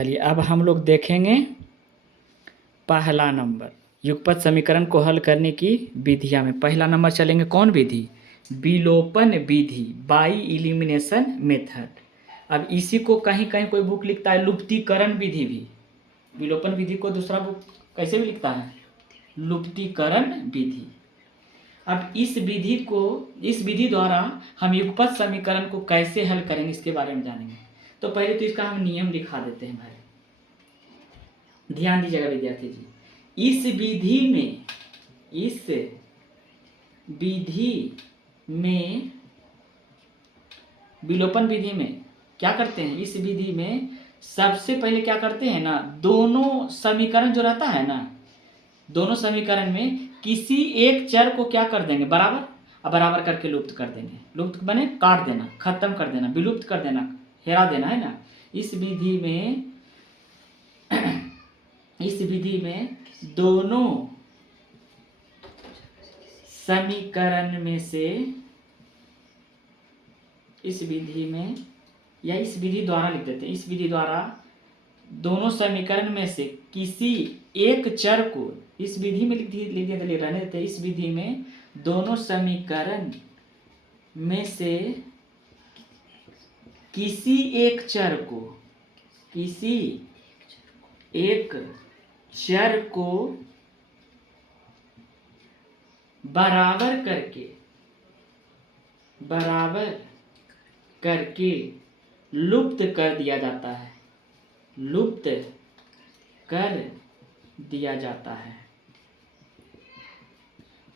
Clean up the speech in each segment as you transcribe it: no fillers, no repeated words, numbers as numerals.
चलिए अब हम लोग देखेंगे पहला नंबर युगपत समीकरण को हल करने की विधियां में पहला नंबर चलेंगे कौन विधि? विलोपन विधि, बाई इलिमिनेशन मेथड। अब इसी को कहीं कहीं कोई बुक लिखता है लुप्तीकरण विधि भी। विलोपन विधि को दूसरा बुक कैसे भी लिखता है? लुप्तीकरण विधि। अब इस विधि द्वारा हम युगपत समीकरण को कैसे हल करेंगे इसके बारे में जानेंगे। तो पहले तो इसका हम नियम लिखा देते हैं भाई, ध्यान दीजिएगा विद्यार्थी जी। इस विधि में विलोपन विधि में क्या करते हैं? इस विधि में सबसे पहले क्या करते हैं ना, दोनों समीकरण जो रहता है ना, दोनों समीकरण में किसी एक चर को क्या कर देंगे? बराबर। अब बराबर करके लुप्त कर देंगे। लुप्त बने काट देना, खत्म कर देना, विलुप्त कर देना, हेरा देना, है ना। इस विधि में दोनों समीकरण में से इस विधि द्वारा लिख देते हैं। इस विधि द्वारा दोनों समीकरण में से किसी एक चर को, इस विधि में लिख रहने देते हैं। इस विधि में दोनों समीकरण में से किसी एक चर को बराबर करके लुप्त कर दिया जाता है।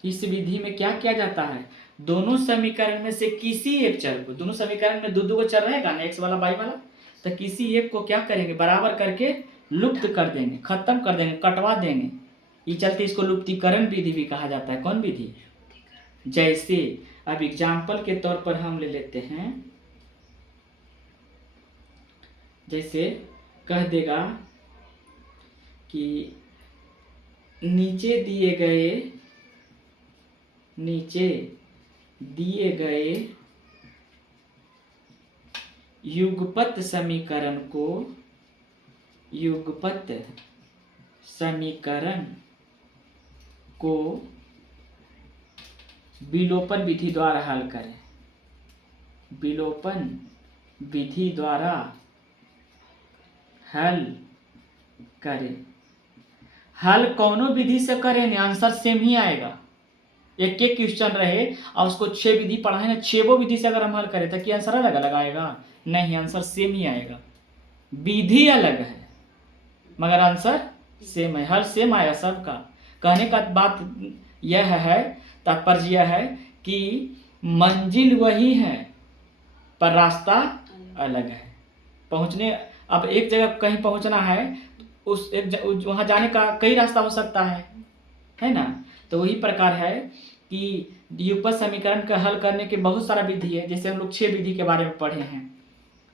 इस विधि में क्या किया जाता है? दोनों समीकरण में से किसी एक चर को, दोनों समीकरण में दो को चर रहेगा ना, एक्स वाला वाई वाला, तो किसी एक को क्या करेंगे? बराबर करके लुप्त कर देंगे, खत्म कर देंगे, कटवा देंगे। ये चलते इसको लुप्तीकरण विधि भी कहा जाता है। कौन विधि? जैसे अब एग्जाम्पल के तौर पर हम ले लेते हैं, जैसे कह देगा कि नीचे दिए गए युगपत समीकरण को विलोपन विधि द्वारा हल करें। विलोपन विधि द्वारा हल करें। हल कौनों विधि से करें, आंसर सेम ही आएगा। एक क्वेश्चन रहे और उसको 6 विधि पढ़ाए ना, 6 विधि से अगर हम हल करें तो क्या आंसर अलग अलग आएगा? नहीं, आंसर सेम ही आएगा। विधि अलग है मगर आंसर सेम है, हल सेम आएगा सबका। कहने का बात यह है, तात्पर्य यह है कि मंजिल वही है पर रास्ता अलग है। पहुंचने, अब एक जगह कहीं पहुंचना है, उस वहां जाने का कई रास्ता हो सकता है ना। तो वही प्रकार है कि युगपत समीकरण का हल करने के बहुत सारा विधि है। जैसे हम लोग 6 विधि के बारे में पढ़े हैं,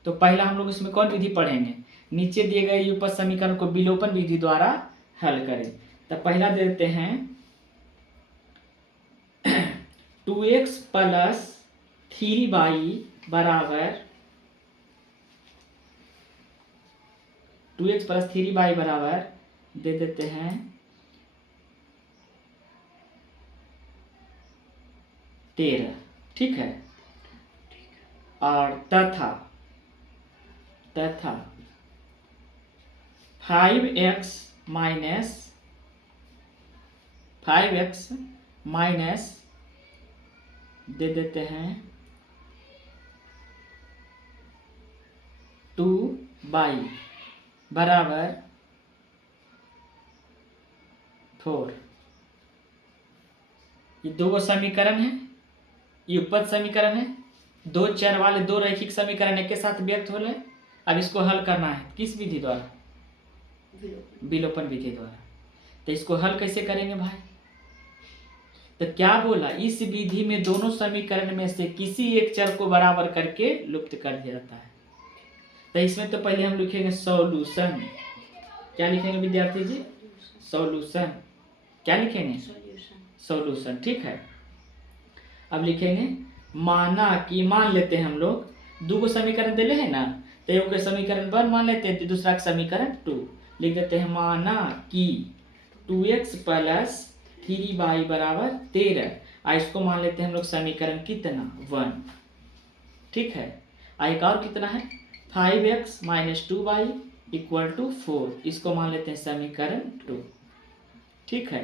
तो पहला हम लोग इसमें कौन विधि पढ़ेंगे? नीचे दिए गए युगपत समीकरण को विलोपन विधि द्वारा हल करें। तो पहला दे देते हैं 2x + 3y बराबर 2x + 3y बराबर दे देते हैं 13। ठीक है। और तथा 5x माइनस दे देते हैं 2y बराबर 4। ये दो समीकरण है, युगपत समीकरण है, दो चर वाले दो रैखिक समीकरण एक के साथ व्यक्त हो रहे। अब इसको हल करना है किस विधि द्वारा? विलोपन विधि द्वारा। तो इसको हल कैसे करेंगे भाई? तो क्या बोला? इस विधि में दोनों समीकरण में से किसी एक चर को बराबर करके लुप्त कर दिया जाता है। तो इसमें तो पहले हम लिखेंगे सॉल्यूशन। क्या लिखेंगे विद्यार्थी जी? सॉल्यूशन। क्या लिखेंगे? सॉल्यूशन। ठीक है। अब लिखेंगे माना कि, मान लेते हैं हम लोग दो समीकरण दिले है ना, तो एक समीकरण 1 मान लेते हैं, तो दूसरा का समीकरण 2 लिख देते हैं। माना कि 2x प्लस 3y बराबर 13, और इसको मान लेते हैं हम लोग समीकरण कितना 1। ठीक है, एक और कितना है 5x minus 2y equal to 4, इसको मान लेते हैं समीकरण 2। ठीक है,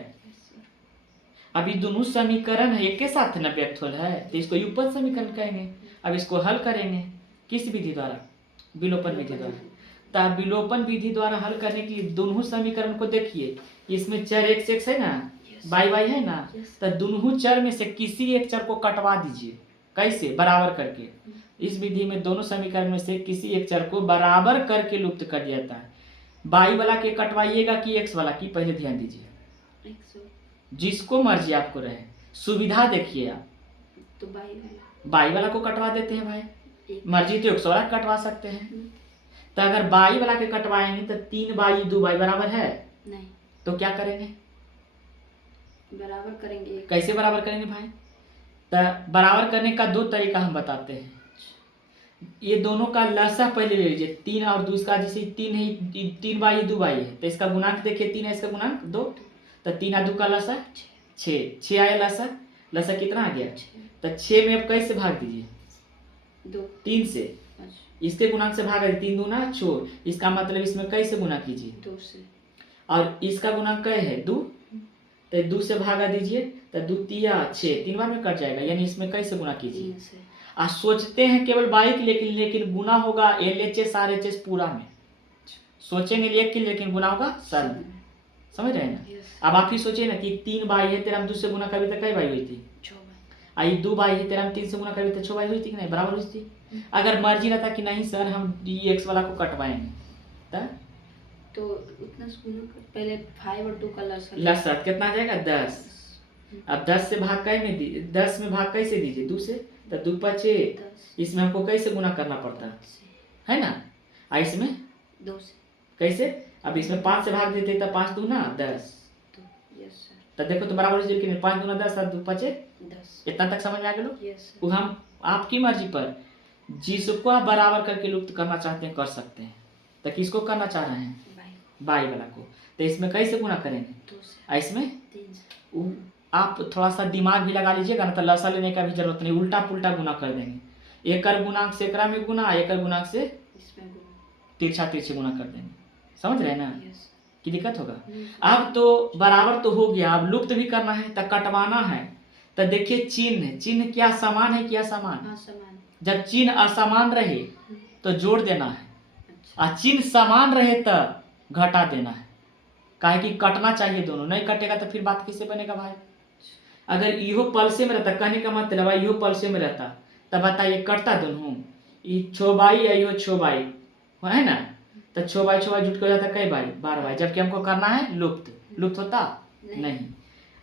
अभी दोनों समीकरण है एक के साथ ना व्यक्त हो रहा है, तो इसको युगपत समीकरण कहेंगे। अब इसको हल करेंगे किस विधि द्वारा, विलोपन विधि द्वारा। तो विलोपन विधि द्वारा हल करने के लिए दोनों समीकरण को देखिए, इसमें चर x x है ना, y y है ना, तो दोनों चर में से किसी एक चर को कटवा दीजिए। कैसे, बराबर करके। इस विधि में दोनों समीकरण में से किसी एक चर को बराबर करके लुप्त कर दिया जाता है। y वाला के कटवाइएगा कि x वाला की, पहले ध्यान दीजिए, जिसको मर्जी आपको रहे, सुविधा देखिए आप। तो बाई वाला को कटवा देते हैं भाई, मर्जी तो 100 वाला कटवा सकते हैं। तो अगर बाई वाला के कटवाएंगे तो 3y 2y बराबर है नहीं, तो क्या करेंगे, बराबर करेंगे। कैसे बराबर करेंगे भाई, तो बराबर करने का 2 तरीका हम बताते हैं। ये दोनों का लसा पहले ले लीजिए, 3 और 2, इसका जैसे 3 है, 3y 2y है, तो इसका गुणांक देखिए 3 है, इसका गुणांक 2, तो 3 और 2 का लसा 6, 6 आया लसा, लसा कितना आ गया, तो 6 में अब कैसे भाग दीजिए 3 से, इसके गुणांक से भाग 3 दूना 6, इसका मतलब इसमें कैसे गुना कीजिए 2 से, और इसका गुणांक क्या है 2, तो 2 से भागा दीजिए, तो 2 तिया 6, 3 बार में कट जाएगा, यानी इसमें कैसे गुना कीजिए। आप सोचते हैं केवल बाई की, लेकिन गुना होगा LHS RHS पूरा में, सोचेंगे एक की लेकिन गुना होगा सर में, समझ रहे हैं ना। अब आप ही सोचिए ना कि 3 बाई है तेरा हम 2 से गुना करी तो कई बाई हुई थी, आई 2 बाई है तेरा हम 3 से गुना करी तो 6 बाई हुई थी कि नहीं, बराबर हुई थी। अगर मर्जी रहता कि नहीं सर हम x वाला को कटवाएंगे तो उतना पहले 5 और 2 का लसा कितना आ जाएगा 10। अब 10 से भाग कै में 10 में भाग कैसे दीजिए 2 से, तो 2 5, इसमें हमको कैसे गुना करना पड़ता है ना, और इसमें 2 से कैसे, अब इसमें 5 से भाग देते तो 5 दूना 10, तो देखो तो बराबर हो जाए 5 दूना 10 और 2 5 10, इतना तक समझ में आ गया। वो हम आपकी मर्जी पर जिसको आप बराबर करके लुप्त करना चाहते हैं कर सकते हैं। तो किसको करना चाह रहे हैं, बाई वाला को, तो इसमें कैसे गुना करेंगे, इसमें आप थोड़ा सा दिमाग भी लगा लीजिएगा ना, तो लसा लेने का भी जरूरत नहीं, उल्टा पुल्टा गुना कर देंगे, एकड़ गुणांक से एकड़ा में गुना, एकड़ गुणांक से तिरछा तिरछे गुना कर देंगे, समझ रहे हैं ना, की दिक्कत होगा। अब तो बराबर तो हो गया, अब लुप्त भी करना है तो कटवाना है, तो देखिए चिन्ह क्या समान है क्या समान, जब चिन्ह असमान रहे तो जोड़ देना है, और चिन्ह समान रहे तो घटा देना है, काहे कि कटना चाहिए दोनों, नहीं कटेगा तो फिर बात कैसे बनेगा भाई। अगर इहो पलसे में रहता, कहने का मतलब इहो पलसे में रहता, तब बताइए कटता दोनों, ये 6 बाई या इहो 6 बाई है ना, तो 6 बाई 6 बाई जुट कर जाता कई बाई 12 बाई, जबकि हमको करना है लुप्त होता नहीं।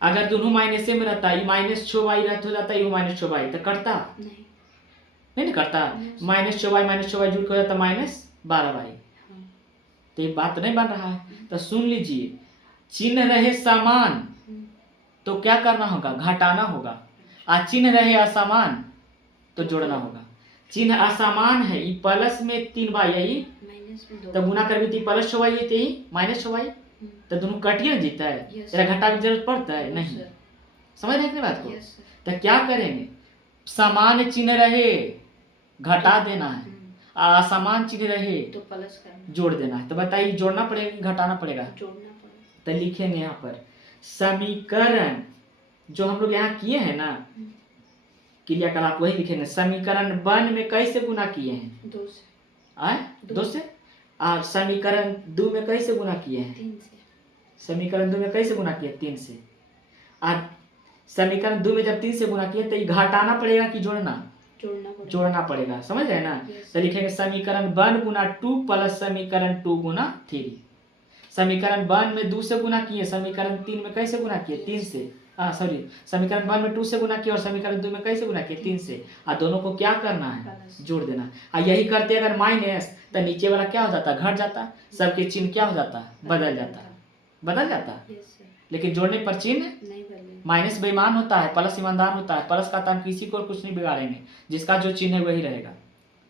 अगर दोनों माइनस में रहता, ये माइनस 6 बाई रहता हो जाता, ये माइनस 6 बाई, तो कटता नहीं करता, माइनस 6 बाई जुट कर जाता -12 बाई, तो ये बात नहीं बन रहा है। तो सुन लीजिए, चिन्ह रहे समान तो क्या करना होगा, घटाना होगा, और चिन्ह रहे असमान तो जोड़ना होगा। चिन्ह असमान है, ये प्लस में 3 बाई है, ये तो गुना कर भी प्लस 6 बाई है, माइनस 6 बाई, तो दोनों कटिए जीता है, तेरा घटा की जरूरत पड़ता है नहीं, समझ रहे हैं बात को। तो क्या करेंगे, समान चिन्ह रहे घटा देना है, असमान चिन्ह रहे तो प्लस करना, जोड़ देना है। तो बताइए जोड़ना पड़ेगा घटाना पड़ेगा, तो लिखेंगे यहाँ पर समीकरण जो हम लोग यहाँ किए हैं ना क्रियाकलाप, वही लिखेंगे। समीकरण 1 में कैसे गुना किए हैं 2 से, आए 2 से, और समीकरण 2 में कैसे गुना किए हैं 3 से, समीकरण 2 में कैसे गुना किए 3 से, और समीकरण 2 में जब 3 से गुना किए तो ये घटाना पड़ेगा कि जोड़ना पड़ेगा, समझ रहे हैं ना। तो लिखेंगे समीकरण 1 गुना 2 प्लस समीकरण 2 गुना 3। समीकरण 1 में 2 से गुना किए, समीकरण 3 में कैसे गुना किए 3 से, समीकरण 1 में 2 से गुना किए और समीकरण 2 में कैसे गुना किए 3 से, और दोनों को क्या करना है जोड़ देना। और यही करते अगर माइनस तो नीचे वाला क्या हो जाता, घट जाता, सबके चिन्ह क्या हो जाता, बदल जाता। लेकिन जोड़ने पर चिन्ह माइनस बेईमान होता है, प्लस ईमानदार होता है। प्लस का तो हम किसी को कुछ नहीं बिगाड़ेंगे, जिसका जो चिन्ह है वही रहेगा।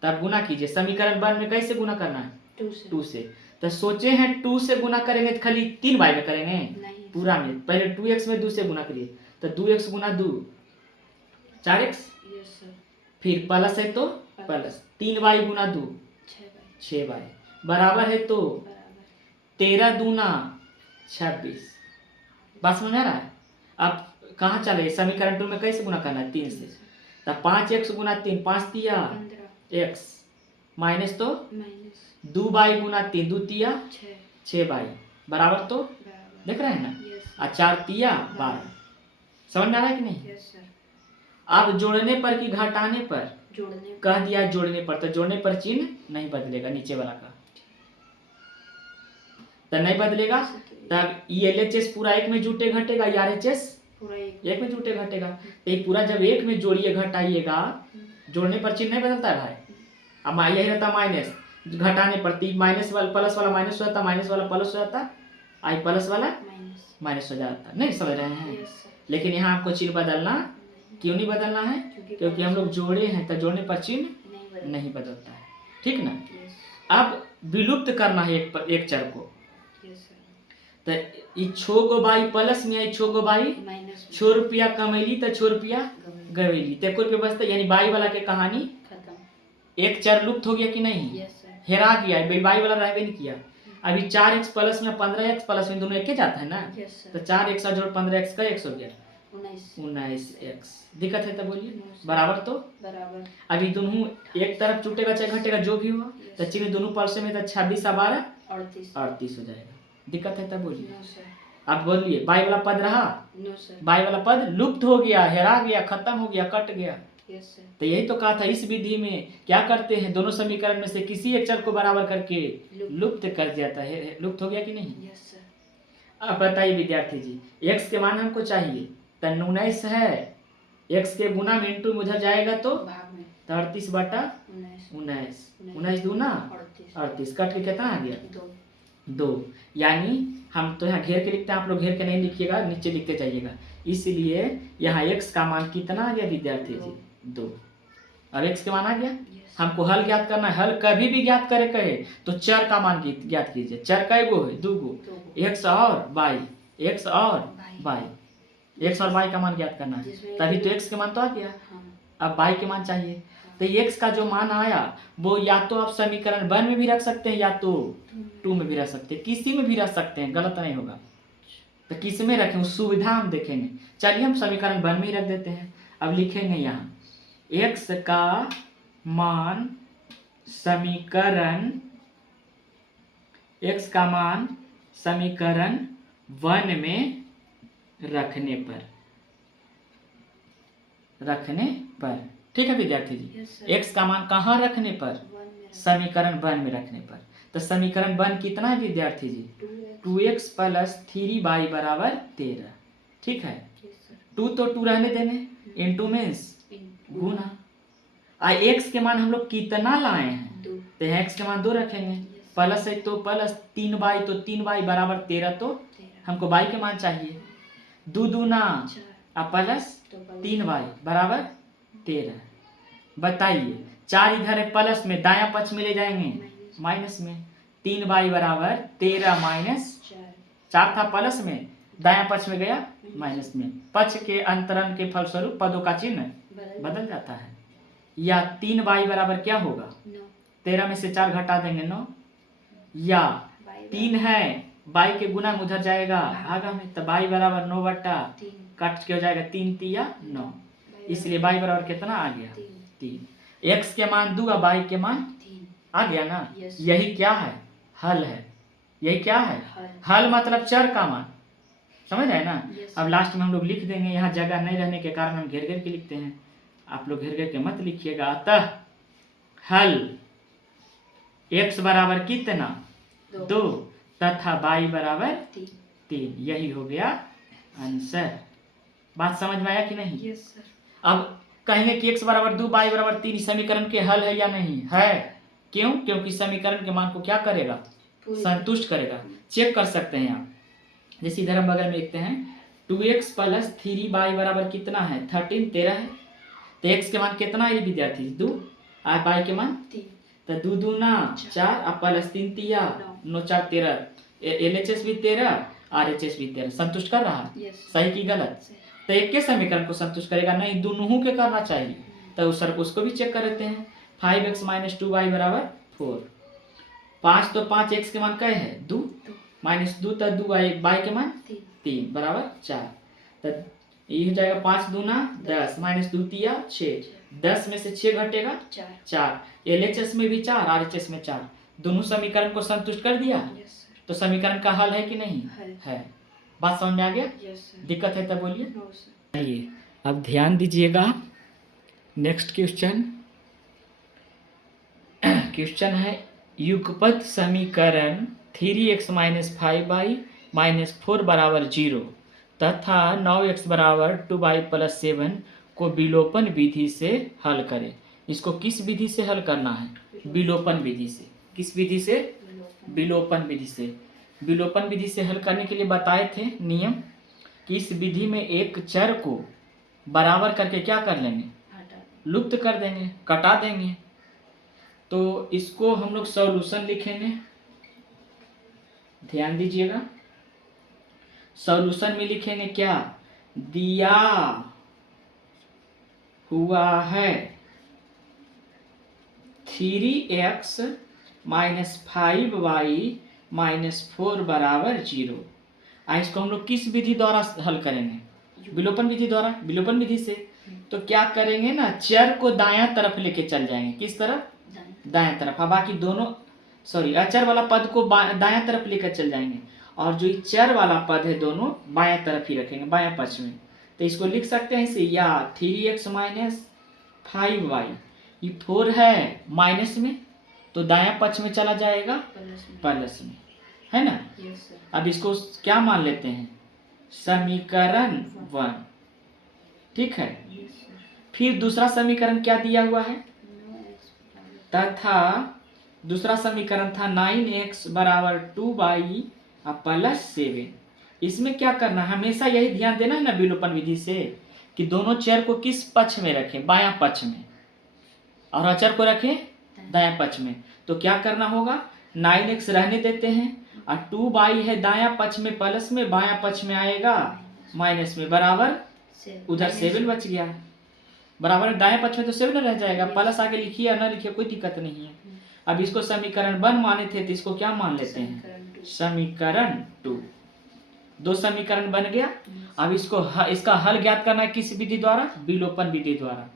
तब गुना कीजिए। समीकरण 1 में कैसे गुना करना है? 2 से 2 से। तो सोचे हैं 2 से गुना करेंगे तो खाली 3y में करेंगे नहीं पूरा में। पहले 2x में 2 से गुना करिए, तो 2x गुना 2 4x, यस सर फिर प्लस है तो प्लस 3y गुना 2 6y बराबर है तो बराबर 13 दूना 26। बात समझ आ रहा है? अब कहाँ चले? समीकरण 2 में कैसे गुना करना है? 3 से। तब 5x गुना 3 5 तिया 15 x माइनस तो माइनस 2y गुना 3 2 तिया 6 6y बराबर तो बराबर देख रहे हैं ना? यस और 4 तिया 12। समझ में आ रहा है कि नहीं? यस सर अब जोड़ने पर कि घटाने पर? जोड़ने कह दिया जोड़ने पर, तो जोड़ने पर चिन्ह नहीं बदलेगा नीचे वाला का, तो नहीं बदलेगा। तब LHS पूरा एक में जुटे घटेगा, RHS पूरा एक में जुटे घटेगा। तो ये पूरा जब एक में जोड़िए घटाइएगा, जोड़ने पर चिन्ह नहीं बदलता है भाई। अब यही रहता माइनस, घटाने पर माइनस वाला प्लस वाला माइनस हो जाता, माइनस वाला प्लस हो जाता, आई प्लस वाला माइनस माइनस हो जाता। नहीं समझ रहे हैं? यस सर लेकिन यहाँ आपको चिन्ह बदलना, क्यों नहीं बदलना है? क्योंकि हम लोग जोड़े हैं, तो जोड़ने पर चिन्ह नहीं बदलता है। ठीक ना? यस अब विलुप्त करना है एक चर को। यस सर तो ई 6 गो बाई प्लस में आई 6 गो बाई माइनस 6 रुपया कमैली तो 6 रुपया गवेली, तो 1 रुपया बचता। यानी बाई वाला के कहानी खत्म एक चर लुप्त हो गया कि नहीं? यस सर हेरा गया, बाई वाला रहबे नहीं किया। अभी 4x प्लस में 15x प्लस में दोनों एक ही जाता है ना? यस तो सर 4x जोड़ 15x का x हो गया 19 19x। दिक्कत है तो बोलिए No, sir. बराबर तो। बराबर अभी दोनों एक तरफ छूटेगा चाहे घटेगा जो भी हुआ, तो चिन्ह दोनों पल्से में तो 26 और 12 38 38 हो जाएगा। दिक्कत है तब बोलिए। नो सर आप बोलिए बाई वाला पद रहा, नो सर बाई वाला पद लुप्त हो गया, हेरा गया, खत्म हो गया, कट गया। यस सर तो यही तो कहा था, इस विधि में क्या करते हैं? दोनों समीकरण में से किसी एक चर को बराबर करके लुप्त कर दिया है। लुप्त हो गया कि नहीं? यस सर अब बताइए विद्यार्थी जी, x के मान हमको चाहिए, तो 19 है, x के गुना में इंटू में उधर जाएगा तो भाग में 38 बटा 19 19 दूना 38 38, कट के कितना आ गया? 2 2। यानी हम तो यहाँ घेर के लिखते हैं, आप लोग घेर के नहीं लिखिएगा, नीचे लिखते जाइएगा। इसलिए यहाँ x का मान कितना आ गया विद्यार्थी जी? 2। अब x के मान आ गया। यस हमको हल ज्ञात करना है। हल कभी भी ज्ञात करे कहे तो चर का मान ज्ञात कीजिए। चर कई गो है? 2 गो, x और y, x और y, x और y का मान ज्ञात करना है। तभी तो x के मान तो आ गया। हाँ अब y के मान चाहिए, तो x का जो मान आया वो या तो आप समीकरण 1 में भी रख सकते हैं या तो 2 में भी रख सकते हैं, किसी में भी रख सकते हैं, गलत नहीं होगा। तो किस में रखें उस सुविधा हम देखेंगे। चलिए हम समीकरण 1 में ही रख देते हैं। अब लिखेंगे यहाँ x का मान समीकरण, x का मान समीकरण 1 में रखने पर ठीक है विद्यार्थी जी। यस सर x का मान कहाँ रखने पर? 1 में समीकरण 1 में रखने पर। तो समीकरण 1 कितना है विद्यार्थी जी? 2x प्लस 3y बराबर 13। ठीक है, 2 तो 2 रहने देने, इंटू मीन्स गुना। x के मान हम लोग कितना लाए हैं? 2 तो x के मान 2 रखेंगे, प्लस है तो प्लस 3y तो 3y बराबर 13, तो 13 हमको y के मान चाहिए। 2 दूना 4 और प्लस तो 3y बराबर 13। बताइए 4 इधर है प्लस में, दायां पक्ष में ले जाएंगे माइनस में, 3y बराबर 13 माइनस 4 था प्लस में, दायां पक्ष में गया माइनस में। पक्ष के अंतरण के फलस्वरूप पदों का चिन्ह बदल जाता है। या 3y बराबर क्या होगा? 13 में से 4 घटा देंगे 9, या 3 है y के गुना में उधर जाएगा भागा में, तो y बराबर 9 बटा कट के हो जाएगा 3 तिया 9, इसलिए y बराबर कितना आ गया? 3। x के मान 2 और y के मान आ गया ना? Yes. यही क्या है? हल है। यही क्या है? हल मतलब चर का मान। समझ रहे हैं ना? Yes. अब लास्ट में हम लोग लिख देंगे, यहाँ जगह नहीं रहने के कारण हम घेर घेर के लिखते हैं, आप लोग घेर घेर के मत लिखिएगा। अतः हल x बराबर कितना? 2 तथा y बराबर 3। यही हो गया आंसर। बात समझ में आया कि नहीं? यस सर अब कहेंगे कि x बराबर 2 y बराबर 3 समीकरण के हल है या नहीं है? क्यों? क्योंकि समीकरण के मान को क्या करेगा? संतुष्ट करेगा। चेक कर सकते हैं आप, जैसे इधर हम बगल में लिखते हैं 2x प्लस 3y बराबर कितना है? 13 है। तो x के मान कितना है विद्यार्थी? 2। आ बाई के मान 3 तो 2 दूना 4 और प्लस 3 तिया 9 4 13 LHS भी 13 RHS भी 13 संतुष्ट कर रहा है? यस सही की गलत? सही तो एक के समीकरण को संतुष्ट करेगा नहीं, दोनों के करना चाहिए। तो सर उसको भी चेक कर लेते हैं। 5x - 2y बराबर 4। 5 तो 5x के मान क्या है 2 माइनस 2 तो 2y के मान 3 बराबर 4। तो ये हो जाएगा 5 दूना 10 माइनस 2 तिया 6। 10 में से 6 घटेगा 4। LHS में भी 4 RHS में 4, दोनों समीकरण को संतुष्ट कर दिया। यस सर तो समीकरण का हल है कि नहीं है? बात समझ में आ गया? यस सर दिक्कत है तब बोलिए। नो सर चलिए अब ध्यान दीजिएगा। नेक्स्ट क्वेश्चन क्वेश्चन है युगपत समीकरण 3x - 5y - 4 बराबर 0 तथा 9x बराबर 2y + 7 को विलोपन विधि से हल करें। इसको किस विधि से हल करना है? विलोपन विधि से। किस विधि से? विलोपन विधि से। विलोपन विधि से हल करने के लिए बताए थे नियम कि इस विधि में एक चर को बराबर करके क्या कर लेंगे? लुप्त कर देंगे, कटा देंगे। तो इसको हम लोग सॉल्यूशन लिखेंगे, ध्यान दीजिएगा। सॉल्यूशन में लिखेंगे क्या? दिया हुआ है 3x - 5y - 4 बराबर 0। इसको हम लोग किस विधि द्वारा हल करेंगे? विलोपन विधि द्वारा, विलोपन विधि से। तो क्या करेंगे ना, चर को दायां तरफ लेके चल जाएंगे। किस तरफ? दायां तरफ। हाँ, बाकी दोनों अचर वाला पद को दायां तरफ लेकर चल जाएंगे और जो चर वाला पद है दोनों बायां तरफ ही रखेंगे, बायां पक्ष में। तो इसको लिख सकते हैं इसे या 3x - 5y, ये 4 है माइनस में तो दायां पक्ष में चला जाएगा प्लस में, है ना? यस सर अब इसको क्या मान लेते हैं? समीकरण 1, ठीक है। यस सर फिर दूसरा समीकरण क्या दिया हुआ है? नो एक्स तथा दूसरा समीकरण था 9x बराबर 2y + 7। इसमें क्या करना है? हमेशा यही ध्यान देना है ना विलोपन विधि से कि दोनों चर को किस पक्ष में रखें? बायां पक्ष में, और अचर को रखें दायां पक्ष में। तो क्या करना होगा? 9x रहने देते हैं और 2y है दायां पक्ष में प्लस में, बायां पक्ष में आएगा माइनस में, बराबर उधर 7 बच गया। बराबर दाएं पक्ष में तो 7 रह जाएगा, प्लस आगे लिखिए या ना लिखिए कोई दिक्कत नहीं है। अब इसको समीकरण 1 माने थे तो इसको क्या मान लेते हैं? समीकरण 2। 2 समीकरण बन गया। अब इसका हल ज्ञात करना है किस विधि द्वारा? विलोपन विधि द्वारा।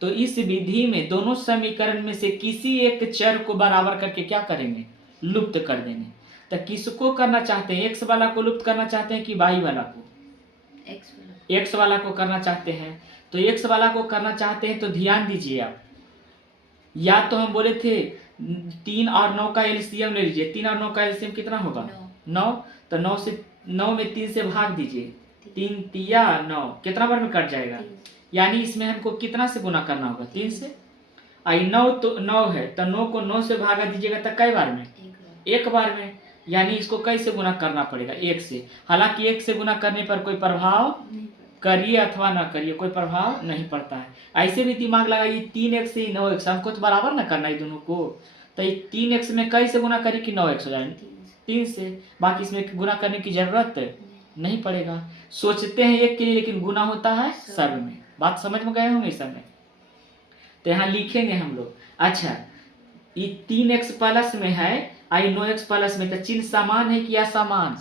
तो इस विधि में दोनों समीकरण में से किसी एक चर को बराबर करके क्या करेंगे? लुप्त कर देंगे। तो किसको करना चाहते हैं? एक्स वाला को लुप्त करना चाहते हैं कि वाई वाला को? एक्स वाला को करना चाहते हैं। तो एक्स वाला को करना चाहते हैं तो ध्यान दीजिए आप, या तो हम बोले थे 3 और 9 का एलसीएम ले लीजिए। 3 और 9 का एलसीएम कितना होगा? 9। तो 9 में 3 से भाग दीजिए, 3 तिया 9, कितना बार में कट जाएगा? यानी इसमें हमको कितना से गुना करना होगा? 3 से। आई 9 तो 9 है तो 9 को 9 से भागा दीजिएगा तो कई बार में? एक बार में। यानी इसको कैसे गुना करना पड़ेगा? 1 से। हालांकि 1 से गुना करने पर कोई प्रभाव करिए अथवा ना करिए कोई प्रभाव नहीं पड़ता है। ऐसे भी दिमाग लगाइए 3x से 9x, हमको तो बराबर ना करना है दोनों को। तो 3x में कैसे गुना करिए कि 9x हो जाए? 3 से। बाकी इसमें गुना करने की जरूरत नहीं पड़ेगा। सोचते हैं एक के लिए लेकिन गुना होता है सब में। बात समझ में गए होंगे सब में? तो यहाँ लिखेंगे हम लोग। अच्छा, ये 3x प्लस में है, आई 9x प्लस में, तो चिन्ह समान है कि असमान?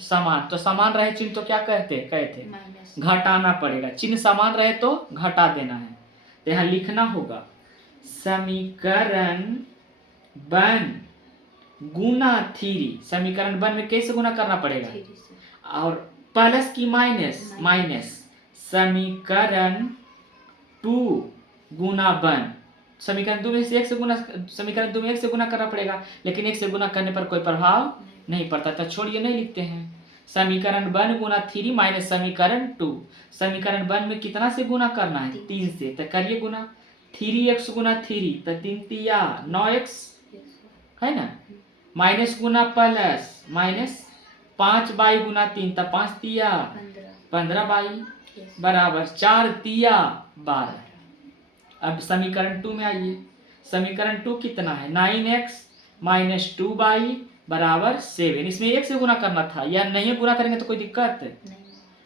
समान। तो समान रहे चिन्ह तो क्या कहते घटाना पड़ेगा। चिन्ह समान रहे तो घटा देना है। तो यहाँ लिखना होगा समीकरण 1 गुना 3। समीकरण 1 में कैसे गुना करना पड़ेगा? और प्लस की माइनस। समीकरण 2 गुना 1। समीकरण 2 में से 1 से गुना, समीकरण 2 में 1 से गुना करना पड़ेगा, लेकिन 1 से गुना करने पर कोई प्रभाव नहीं पड़ता। तो छोड़िए, नहीं लिखते हैं। समीकरण 1 गुना 3 माइनस समीकरण 2। समीकरण 1 में कितना से गुना करना है? 3 से। तो करिए गुना। 3x गुना 3 तो 3 तिया 9x, है ना? माइनस गुना प्लस माइनस 5y गुना 3 तो 5 तिया 15y बराबर 4 तिया 12। अब समीकरण 2 में आइए। समीकरण 2 कितना है 9x माइनस 2y बराबर 7। इसमें 1 से गुना करना था, या नहीं गुना करेंगे तो कोई दिक्कत। नहीं।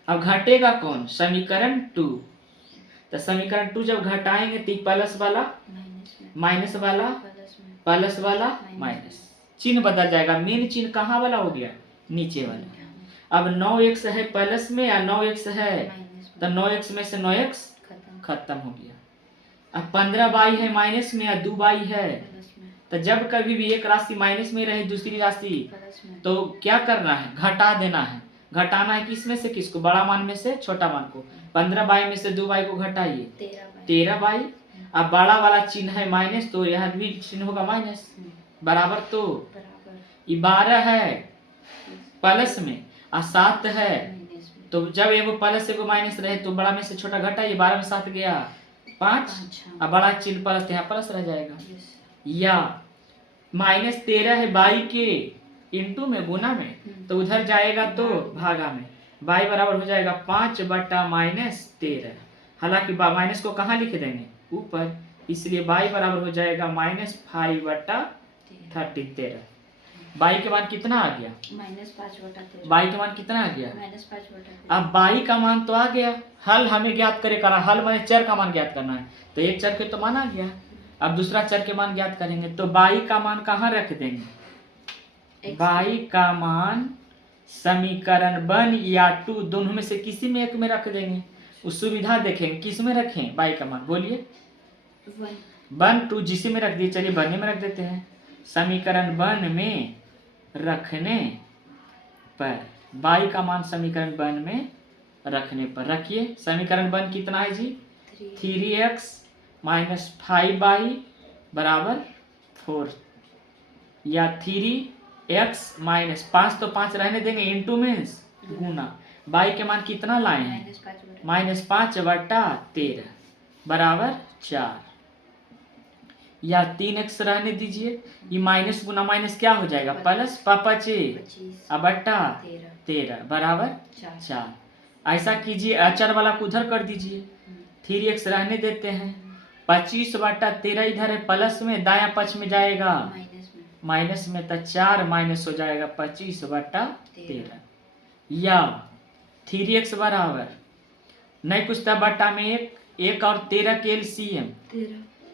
अब घटेगा कौन, समीकरण 2। तो समीकरण 2 जब घटाएंगे तो प्लस वाला माइनस वाला प्लस वाला माइनस, चिन्ह बदल जाएगा। मेन चिन्ह कहाँ वाला हो गया, नीचे वाला। अब 9x है प्लस में या 9x है, तो 9x में से 9x खत्म हो गया। अब 15y है माइनस में या 2y है, तो जब कभी भी एक राशि माइनस में रहे दूसरी राशि तो क्या करना है, घटा देना है। घटाना है किस में से किसको, बड़ा मान में से छोटा मान को। 15y में से 2y को घटाइए 13y। अब बड़ा वाला चिन्ह है माइनस, तो यहाँ भी चिन्ह होगा माइनस बराबर। तो 12 है प्लस में और 7 है, तो जब एगो प्लस एगो माइनस रहे तो बड़ा में से छोटा घटाइए। 12 में 7 गया 5, अब बड़ा चिन्ह प्लस, यहाँ प्लस रह जाएगा। या -13 है बाई के इंटू में गुना में, तो उधर जाएगा तो भागा में। बाई बराबर हो जाएगा 5 बटा -13। हालांकि माइनस को कहाँ लिख देंगे, ऊपर, इसलिए बाई बराबर हो जाएगा -5 बटा 13। बाई के मान कितना आ गया, -5 बटा 13। बाई के मान कितना आ गया, -5 बटा। अब बाई का मान तो आ गया, हल हमें ज्ञात करे करा, हल माने चर का मान ज्ञात करना है, तो एक चर के तो मान आ गया। अब दूसरा चर के मान ज्ञात करेंगे, तो बाई का मान कहाँ रख देंगे, बाई का मान समीकरण 1 या 2 दोनों में से किसी में एक में रख देंगे। उस सुविधा देखेंगे किस में रखें बाई का मान, बोलिए 1 2 जिसे में रख दिए, चलिए 1 में रख देते हैं। समीकरण 1 में रखने पर बाई का मान समीकरण 1 में रखने पर रखिए। समीकरण 1 कितना है जी, 3x माइनस 5y बराबर 4, या 3x माइनस 5 तो 5 रहने देंगे, इंटू मीन्स गुना। बाई के मान कितना लाए हैं, -5 बटा 13 बराबर 4, या 3x रहने दीजिए, ये माइनस गुना माइनस क्या हो जाएगा, प्लस 25 बटा 13 बराबर 4। ऐसा कीजिए, अचर वाला को उधर कर दीजिए, 3x रहने देते हैं, 25 बटा 13 इधर है प्लस में, दाया पक्ष में जाएगा माइनस में, तो 4 माइनस हो जाएगा 25 बटा 13, या 3x बराबर नहीं कुछ था बटा में 1 और 13 के एलसीएम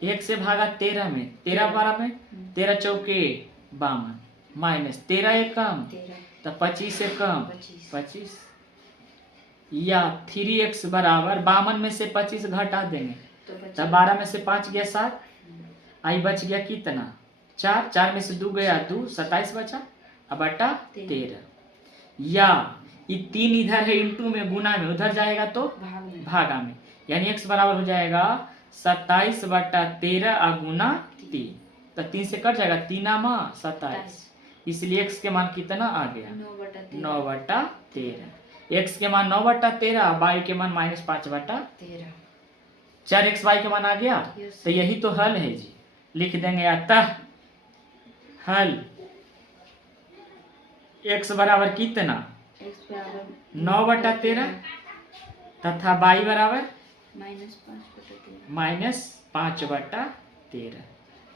1 से भागा 13 में, 13 12 में 13 चौके 52 माइनस 13 एक कम, तो 25 से कम 25, या 3x बराबर 52 में से 25 घटा देंगे, तो 12 में से 5 गया 7, आई बच गया कितना 4, 4 में से 2 गया 2, 27 बचा अब बटा 13, या ये 3 इधर है इंटू में गुना में, उधर जाएगा तो भागा में, यानी x बराबर हो जाएगा 27 बटा 13 गुना 3, तो 3 से कट जाएगा, 3 माँ 27, इसलिए x के मान कितना आ गया 9 बटा 13। x के मान 9 बटा 13, y के मान -5 बटा 13, 4x y के मान आ गया। तो यही तो हल है जी, लिख देंगे अतः हल x बराबर कितना 9 बटा 13 तथा y बराबर -5 बटा 13।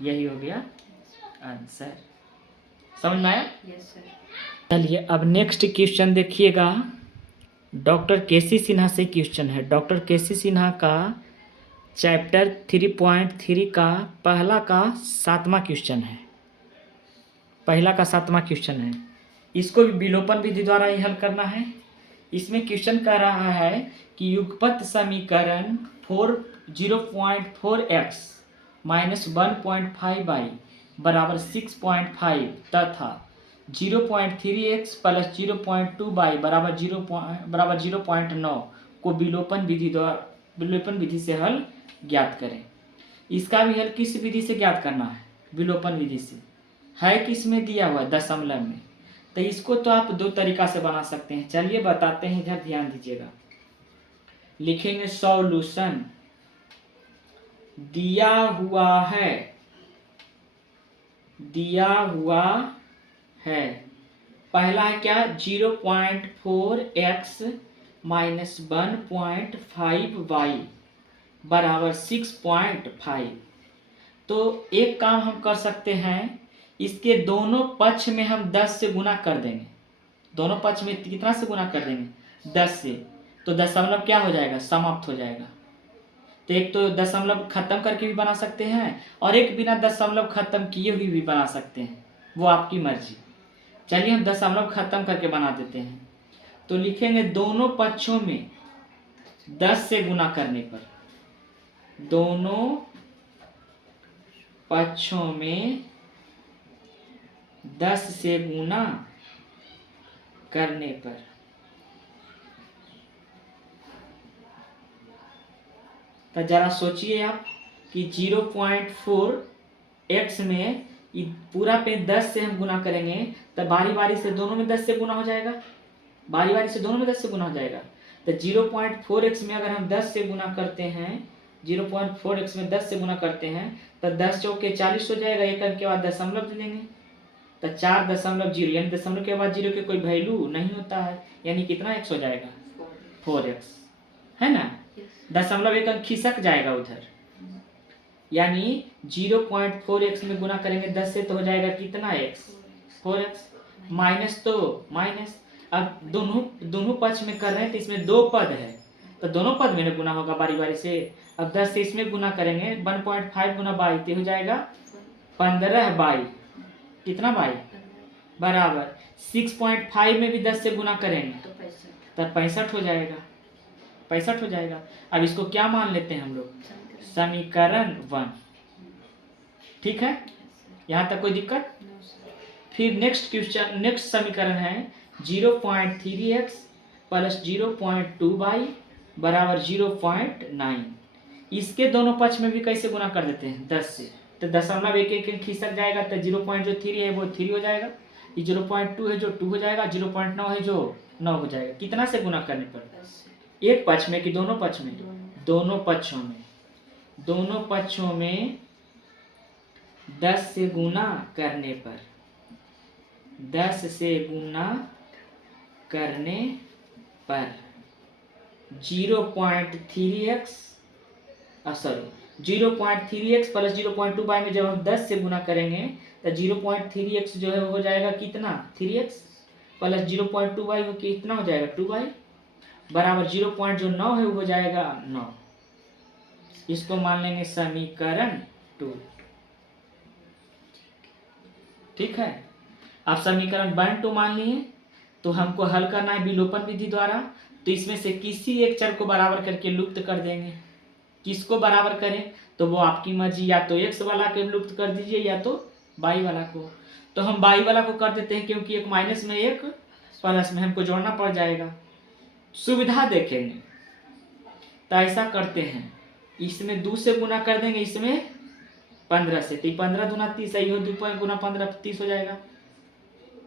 यही हो गया आंसर, समझ में आया। चलिए अब नेक्स्ट क्वेश्चन देखिएगा, डॉक्टर केसी सिन्हा से क्वेश्चन है। डॉक्टर केसी सिन्हा का चैप्टर 3.3 का पहला का 7वां क्वेश्चन है, पहला का 7वां क्वेश्चन है। इसको भी विलोपन विधि द्वारा ही हल करना है। इसमें क्वेश्चन कह रहा है कि युगपत समीकरण 0.4x माइनस 1.5y बराबर 6.5 तथा 0.3x प्लस 0.2y बराबर 0.9 को विलोपन विधि से हल ज्ञात करें। इसका भी हल किस विधि से ज्ञात करना है, विलोपन विधि से है, किस में दिया हुआ दशमलव में। तो इसको तो आप 2 तरीका से बना सकते हैं, चलिए बताते हैं, इधर ध्यान दीजिएगा। लिखेंगे सॉल्यूशन दिया हुआ है पहला है क्या 0.4x माइनस 1.5y बराबर 6.5। तो एक काम हम कर सकते हैं, इसके दोनों पक्ष में हम 10 से गुना कर देंगे। दोनों पक्ष में कितना से गुना कर देंगे? 10 से। तो दशमलव क्या हो जाएगा? समाप्त हो जाएगा। तो एक तो दशमलव खत्म करके भी बना सकते हैं और एक बिना दशमलव खत्म किए हुए भी बना सकते हैं, वो आपकी मर्जी। चलिए हम दशमलव खत्म करके बना देते हैं। तो लिखेंगे दोनों पक्षों में 10 से गुना करने पर, दोनों पक्षों में 10 से गुना करने पर तो जरा सोचिए आप कि 0.4x में पूरा पे 10 से हम गुना करेंगे तो बारी बारी से दोनों में 10 से गुना हो जाएगा। बारी बारी से दोनों में 10 से गुना हो जाएगा। तो 0.4x में अगर हम 10 से गुना करते हैं, 0.4x में 10 से गुना करते हैं तो 10 चौके 40 हो जाएगा। एक अंक के बाद दशमलव ले लेंगे तो 4.0, यानी दशमलव के बाद 0 के कोई वैल्यू नहीं होता है, यानी कितना x हो जाएगा? 4x, है ना। दशमलव एक अंक खिसक जाएगा उधर, यानी 0.4x में गुना करेंगे 10 से तो हो जाएगा कितना x? 4x। माइनस तो माइनस, अब दोनों पक्ष में कर रहे हैं तो इसमें दो पद है तो दोनों पद में गुना होगा बारी बारी से। अब 10 से इसमें गुना करेंगे 1.5 गुना 22 तो हो जाएगा 15 बाई, कितना बाई? बराबर 6.5 में भी 10 से गुना करेंगे तब 65 हो जाएगा, 65 हो जाएगा। अब इसको क्या मान लेते हैं हम लोग? समीकरण 1। ठीक है, यहाँ तक कोई दिक्कत? फिर नेक्स्ट समीकरण है 0.3x प्लस 0.2y बराबर 0.9। इसके दोनों पक्ष में भी कैसे गुना कर देते हैं? 10 से। तो दशमलव एक एक खिसक जाएगा तो 0.3 है वो 3 हो जाएगा, ये 0.2 है जो 2 हो जाएगा, 0.9 है जो 9 हो जाएगा। कितना से गुना करने पर? एक पक्ष में कि दोनों पक्ष में? दोनों पक्षों में। दोनों पक्षों में 10 से गुना करने पर, 10 से गुना करने पर 0.3x प्लस 0.2y में जब हम 10 से गुना करेंगे तो 0.3x जो है हो जाएगा कितना? 3x प्लस 0.2y हो कितना हो जाएगा? 2y बराबर 0.9 है वो हो जाएगा 9। इसको मान लेंगे समीकरण 2। ठीक है, आप समीकरण 1 2 मान लिए। तो हमको हल करना है विलोपन विधि द्वारा, तो इसमें से किसी एक चर को बराबर करके लुप्त कर देंगे। किसको बराबर करें तो वो आपकी मर्जी, या तो x वाला के लुप्त कर दीजिए या तो y वाला को। तो हम y वाला को कर देते हैं क्योंकि एक माइनस में एक प्लस में हमको जोड़ना पड़ जाएगा। सुविधा देखेंगे तो ऐसा करते हैं, इसमें 2 से गुना कर देंगे, इसमें 15 से, तो 15 दूना 30 है, 2 गुना 15 30 हो जाएगा,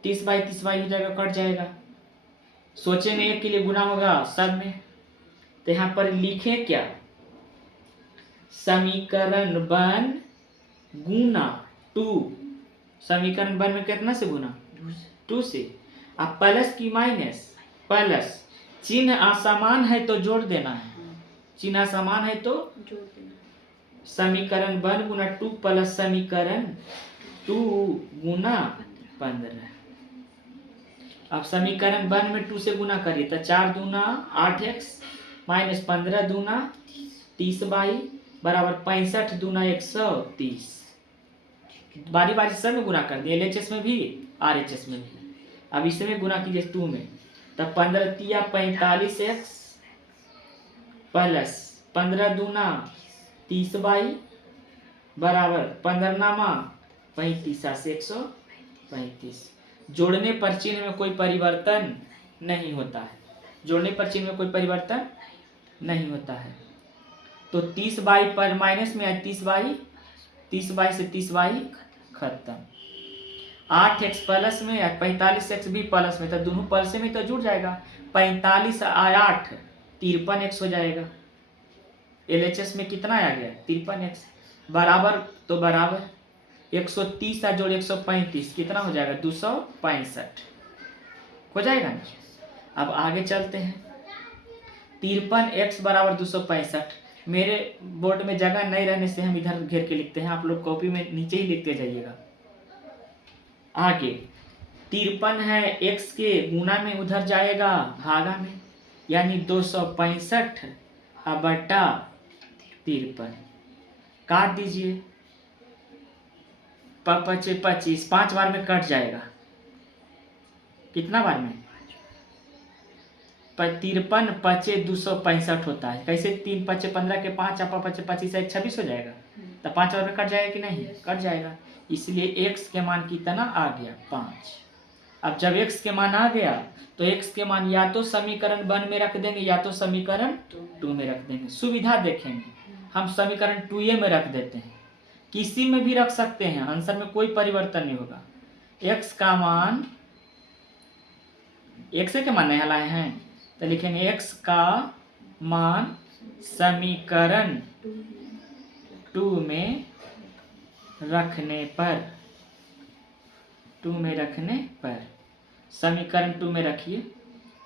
30 बाई 30 बाई हो जाएगा, कट जाएगा। सोचेंगे एक के लिए गुना होगा सब में, तो यहाँ पर लिखें क्या? समीकरण 1 गुना 2। समीकरण 1 में कितना से गुना? 2 से। अब प्लस की माइनस? प्लस। चिन्ह असमान है तो जोड़ देना है, चिन्ह असमान है तो जोड़ देना। समीकरण 1 गुना 2 प्लस समीकरण 2 गुना 15। अब समीकरण 1 में 2 से गुना करिए तो 4 दूना 8x माइनस 15 दूना 30 बाई बराबर 65 दूना 130। बारी बारी सब में गुना कर दिए, LHS में भी RHS में भी। अब इसमें गुना कीजिए 2 में, तब 15 तिया 45x प्लस 15 दूना 30 बाई बराबर 15 नामा 35 से 135। जोड़ने पर चिन्ह में कोई परिवर्तन नहीं होता है, जोड़ने पर चिन्ह में कोई परिवर्तन नहीं होता है। तो 30 बाई पर माइनस में आए 30 बाई से 30 बाई खत्म। 8x प्लस में या 45x भी प्लस में, तो दोनों प्लस में तो जुड़ जाएगा। 45 8 53x हो जाएगा। LHS में कितना आ गया? 53x बराबर, तो बराबर 130 जोड़ 135 कितना हो जाएगा? 265 हो जाएगा ना। अब आगे चलते हैं। 53x बराबर 265, मेरे बोर्ड में जगह नहीं रहने से हम इधर घेर के लिखते हैं, आप लोग कॉपी में नीचे ही लिखते जाइएगा। आगे 53 है, x के गुना में उधर जाएगा भागा में, यानी 265 बटा 53 काट दीजिए। 25 5 बार में कट जाएगा। कितना बार में? 53 पचे 265 होता है। कैसे? 3 पचे 15 के 5 आप पचे 25 है 26 हो जाएगा। तो 5 बार में कट जाएगा कि नहीं? कट जाएगा। इसलिए x के मान कितना आ गया? 5। अब जब x के मान आ गया तो x के मान या तो समीकरण 1 में रख देंगे या तो समीकरण 2 में रख देंगे। सुविधा देखेंगे, हम समीकरण 2a में रख देते हैं, किसी में भी रख सकते हैं, आंसर में कोई परिवर्तन नहीं होगा। x का मान, x के मान नहीं लाए हैं तो लिखेंगे x का मान समीकरण 2 में रखने पर, 2 में रखने पर, समीकरण 2 में रखिए।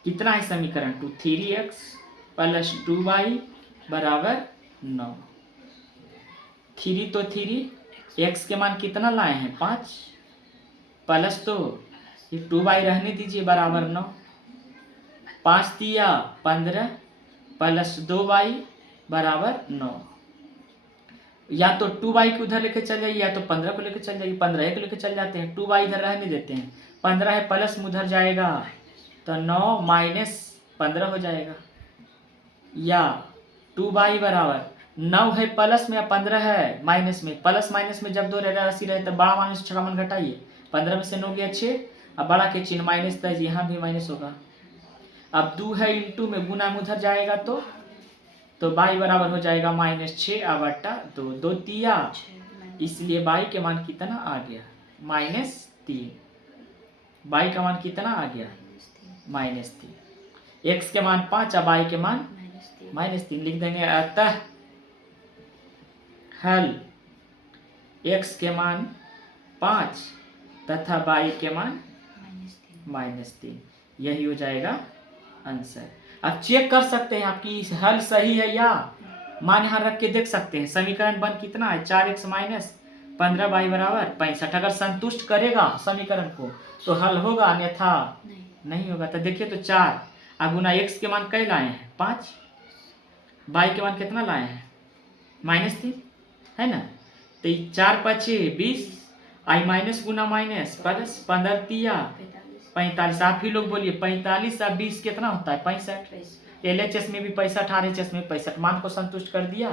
कितना है समीकरण 2? 3x प्लस 2y बराबर 9। 3 तो 3, x के मान कितना लाए हैं? 5 प्लस, तो ये 2y रहने दीजिए बराबर 9। 5 दिया 15 प्लस 2y बराबर 9। या तो 2y को उधर लेके चल जाइए या तो 15 को लेके चल जाइए। 15 को लेके चल जाते हैं, 2y इधर रहने देते हैं। 15 है प्लस में उधर जाएगा तो 9 माइनस 15 हो जाएगा। या 2y बराबर 9 है प्लस में या 15 है माइनस में। प्लस माइनस में जब दो राशि रहे तो बड़ा माइनस छोटा मान घटाइए। 15 में से 9 गया 6, अब बड़ा के चिन्ह माइनस, तो यहाँ भी माइनस होगा। अब 2 है इंटू में गुना में उधर जाएगा तो y बराबर हो जाएगा -6 बटा 2। 2 दिया, इसलिए y के मान कितना आ गया? -3। y का मान कितना आ गया? -3। x के मान 5 और y के मान -3 लिख देंगे। अतः हल x के मान 5 तथा y के मान -3, यही हो जाएगा आंसर। अब चेक कर सकते हैं आपकी हल सही है या, मान यहाँ रख के देख सकते हैं। समीकरण 1 कितना है? 4x माइनस 15y बराबर 65। अगर संतुष्ट करेगा समीकरण को तो हल होगा, अन्यथा नहीं होगा। तो देखिए, तो 4 गुना x के मान कई लाए हैं? 5। y के मान कितना लाए हैं? -3 है ना। तो 4 5 20, i minus Guna minus plus 15 दिया 45। आप ही लोग बोलिए 45 और 20 कितना होता है? 65। LHS में भी 65, RHS में 65। मान को संतुष्ट कर दिया।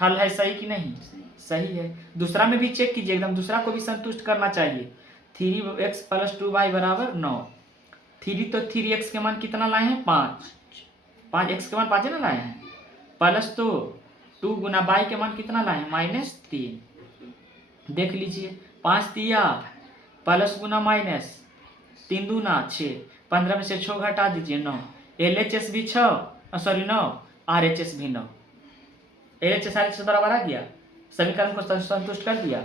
हल है सही कि नहीं? सही है। दूसरा में भी चेक कीजिए, एकदम दूसरा को भी संतुष्ट करना चाहिए। 3x प्लस 2y बराबर 9। 3 तो 3x के मान कितना लाए हैं? 5 x के मान 5 ना लाए हैं। प्लस तो 2 गुना y के मान कितना लाए हैं? -3। देख लीजिए, 5 दिया प्लस गुना माइनस 3 दूना 6, 15 में से 6 घटा दीजिए 9। LHS भी 6, सॉरी 9, RHS भी 9। LHS RHS बराबर आ गया। समीकरण को संतुष्ट कर दिया।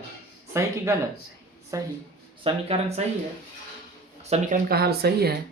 सही कि गलत? सही। समीकरण सही है, समीकरण का हल सही है।